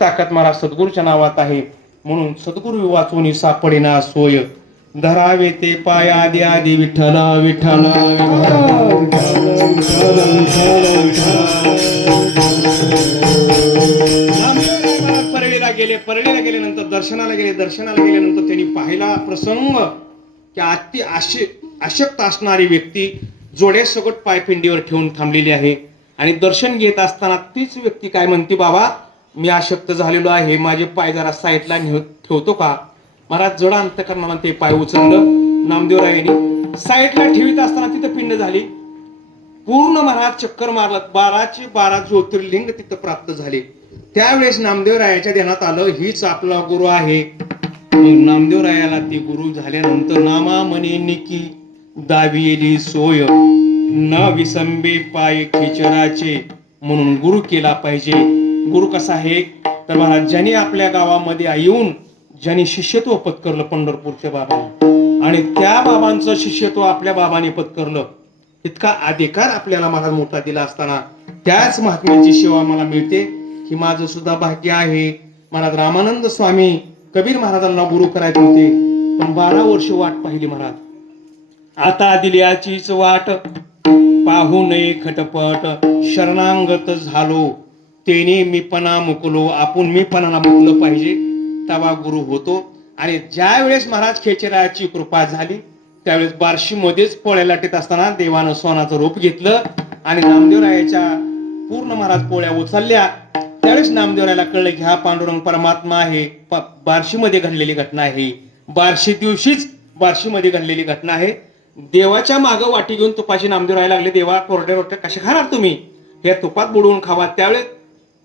ताकद मला सद्गुरूच्या नावात आहे. म्हणून सद्गुरू वाचून सापडेना सोय. धरावे ते पाय आदी आदी विठ्ठल विठ्ठल परळीला गेले परळीला गेल्यानंतर दर्शनाला गेले दर्शनाला गेल्यानंतर त्यांनी पाहिला प्रसंग की अति आशे अशक्त असणारी व्यक्ती जोड्यासकट पायफिंडीवर पायपिंडीवर ठेवून थांबलेली आहे. आणि दर्शन घेत असताना तीच व्यक्ती काय म्हणते बाबा? मी अशक्त झालेलो आहे माझे पाय जरा साईडला ठेवतो का? मला जड अंतकरणाला ते पाय उचललं. नामदेवरायांनी साईडला ठेवीत असताना तिथं पिंड झाली. पूर्ण महाराज चक्कर मारला. बाराचे बारा ज्योतिर्लिंग तिथं प्राप्त झाले. त्यावेळेस नामदेवरायाच्या ध्यानात आलं हीच आपला गुरु आहे. नामदेवरायाला ते गुरु झाल्यानंतर नामा म्हणे निकी दाविली सोय. न विसंबे पाय खेचराचे म्हणून गुरु केला पाहिजे. गुरु कसा आहे? तर महाराज ज्यांनी आपल्या गावामध्ये येऊन ज्यांनी शिष्यत्व पत्करलं पंढरपूरच्या बाबांनी आणि त्या बाबांचं शिष्यत्व आपल्या बाबाने पत्करलं इतका अधिकार आपल्याला महाराज मोठा दिला असताना त्याच महात्म्याची सेवा मला मिळते. ही माझं सुद्धा भाग्य आहे. महाराज रामानंद स्वामी कबीर महाराजांना गुरु करायचे होते. पण बारा वर्ष वाट पाहिली महाराज. आता दिल्याचीच वाट. पाहू नये खटपट शरणांगत झालो. तेने मीपणा मुकलो आपण मीपणाला मुकलं पाहिजे तवा गुरु होतो. आणि ज्या वेळेस महाराज खेचरायाची कृपा झाली त्यावेळेस बार्शीमध्येच पोळ्या लाटीत असताना देवानं सोनाचं रूप घेतलं आणि नामदेवरायाच्या पूर्ण महाराज पोळ्या उचलल्या. त्यावेळेस नामदेवरायाला कळलं की हा पांडुरंग परमात्मा आहे बार्शीमध्ये घडलेली घटना आहे बार्शी दिवशीच बार्शीमध्ये घडलेली घटना आहे. देवाच्या मागं वाटी घेऊन तुपाशी नामदेव राहायला लागले देवा कोरडे रोटे कसे खाणार तुम्ही? हे तुपात बुडवून खावा. त्यावेळेस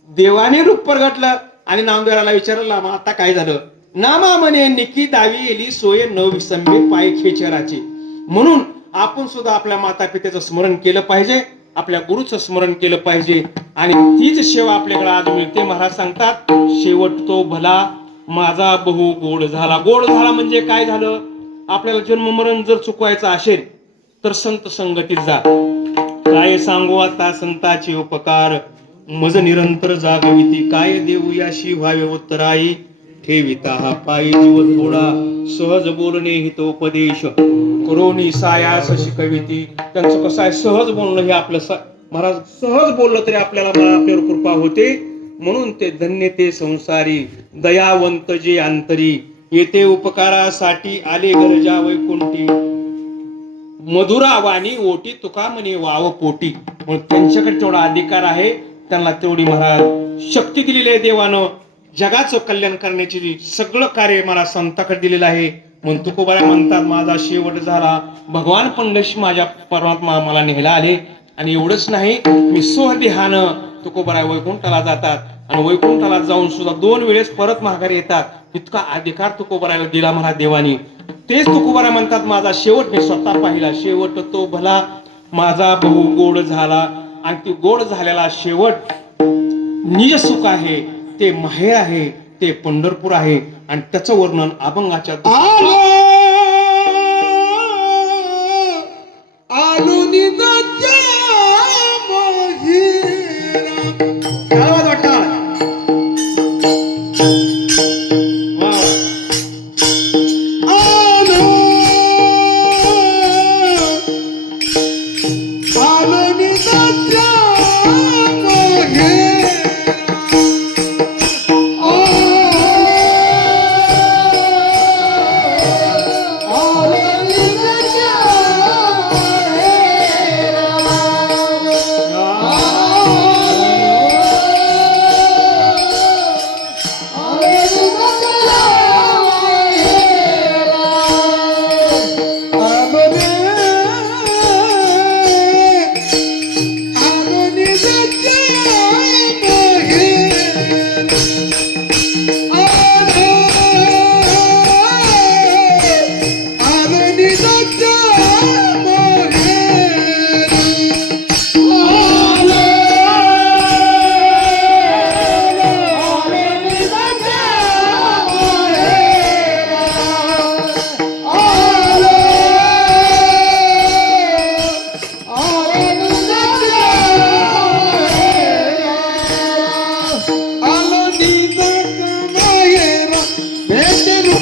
देवाने रूप प्रगटलं आणि नामदेवराला विचारलं मग आता काय झालं? नामा म्हणे निकी दावी येली सोय न विसंबे पाय खेचराची. म्हणून आपण सुद्धा आपल्या माता पित्याचं स्मरण केलं पाहिजे आपल्या गुरुचं स्मरण केलं पाहिजे. आणि तीच सेवा आपल्याकडे आज मिळते महाराज सांगतात शेवट तो भला माझा बहु गोड झाला. गोड झाला म्हणजे काय झालं? आपल्याला जन्ममरण जर चुकवायचं असेल तर संत संगतीत जा. काय सांगू आता संताचे उपकार? मज निरंतर जागविती. काय देऊ याशी व्हावे उत्तराई? ठेविता हा पायी जीव थोडा सहज बोलणे हितोपदेश. करोनी सायास शिकविती. त्यांचं कसं आहे? सहज बोलणं हे आपलं महाराज सहज बोललं तरी आपल्याला आपल्यावर कृपा होते. म्हणून ते धन्य ते संसारी. दयावंत जे अंतरी. येते उपकारासाठी आले गरजा वैकुंठी मधुरा वाणी ओटी तुका म्हणे वाव पोटी. म्हणून त्यांच्याकडे तेवढा अधिकार आहे. त्यांना तेवढी महाराज शक्ती दिलेली आहे देवानं. जगाचं कल्याण करण्याची सगळं कार्य मला संताकडे दिलेलं आहे. म्हणून तुकोबारा म्हणतात माझा शेवट झाला. भगवान पंडश माझ्या परमात्मा मला न्यायला आले. आणि एवढंच नाही मी स्वदेहानं तुकोबारा वैकुंठाला जातात. आणि वैकुंठाला जाऊन सुद्धा दोन वेळेस परत माघारी येतात. इतका अधिकार तुकोबाराला दिला मला देवानी. तेच तुकोबारा म्हणतात माझा शेवट मी स्वतः पाहिला. शेवट तो भला माझा बहु गोड झाला. आणि ती गोड झालेला शेवट निज सुख आहे ते माहेर आहे ते पंढरपूर आहे. आणि त्याचं वर्णन अभंगाच्या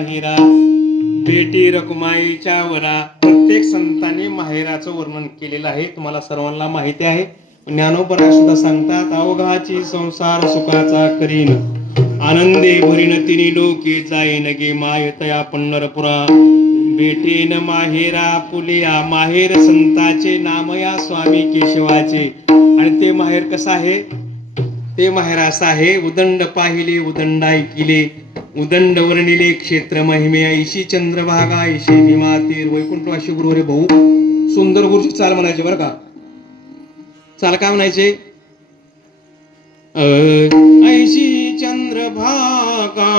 निजाच्या बेटी रकुमाईच्या वरा. प्रत्येक संतांनी माहेराचं वर्णन केलेलं आहे. तुम्हाला सर्वांना माहिती आहे. ज्ञानोपरा सुद्धा सांगतात अवघाची संसार सुखाचा करीन. आनंदे भरीन तिनी डोके जाईन गे मायतया पंढरपुरा बेटेन माहेरा पुलिया. माहेर संताचे नामया स्वामी केशवाचे. आणि ते माहेर कसं आहे? ते माहेर असं आहे उदंड पाहिले उदंड ऐकिले. उदंड वर्णिले क्षेत्र महिमे ऐशी चंद्रभागा ऐशी भीमा तीर वैकुंठवाशी गुरुवरे भाऊ. सुंदर गुरुची चाल म्हणायचे बरं का? चाल काय म्हणायचे? ऐशी चंद्रभागा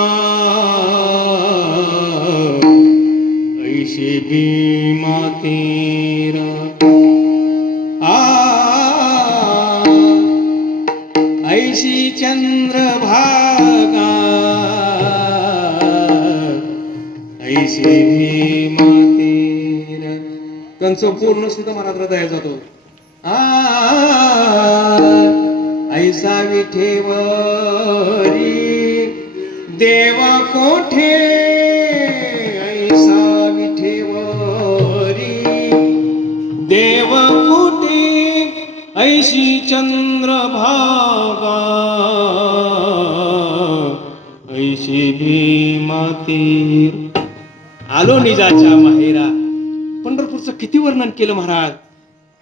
ऐशी भीमा तीर. ऐशी भीमातीर कंच पूर्ण सुद्धा मनात हृदयात जातो आ ऐसा विठेवरी देवा कोठे ऐसा विठेवरी देव कुटे ऐशी चंद्रभागा ऐशी भीमातीर आलो निजाच्या माहेरा. पंढरपूरचं किती वर्णन केलं महाराज?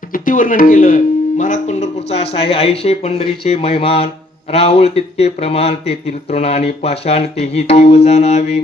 किती वर्णन केलं? महाराज पंढरपूरचा असा आहे आईशे पंढरीचे महिमान राहुळ तितके प्रमाण तेथील तृण आणि पाषाण तेही देव जाणावे.